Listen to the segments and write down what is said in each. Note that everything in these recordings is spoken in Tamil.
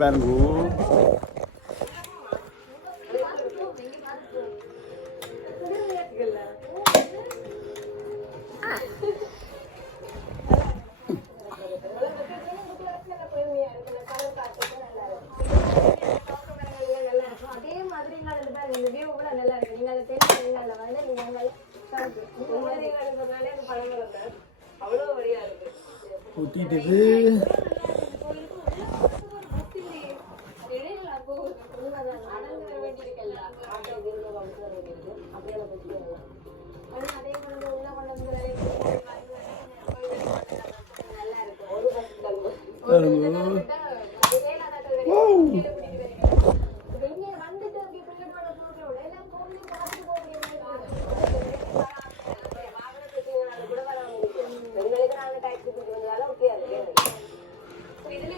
பாருங்க ஊட்டிட்டு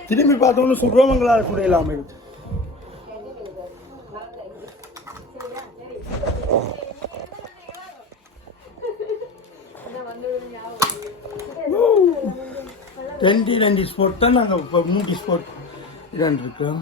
திரும்பி பார்த்தோம்னு சுப்ரமங்கலால் கூட இல்லாமல் இருக்கு. ரெண்டு ஸ்போர்ட் தான் நாங்கள் இப்போ 3 ஸ்போர்ட் இதான் இருக்கோம்.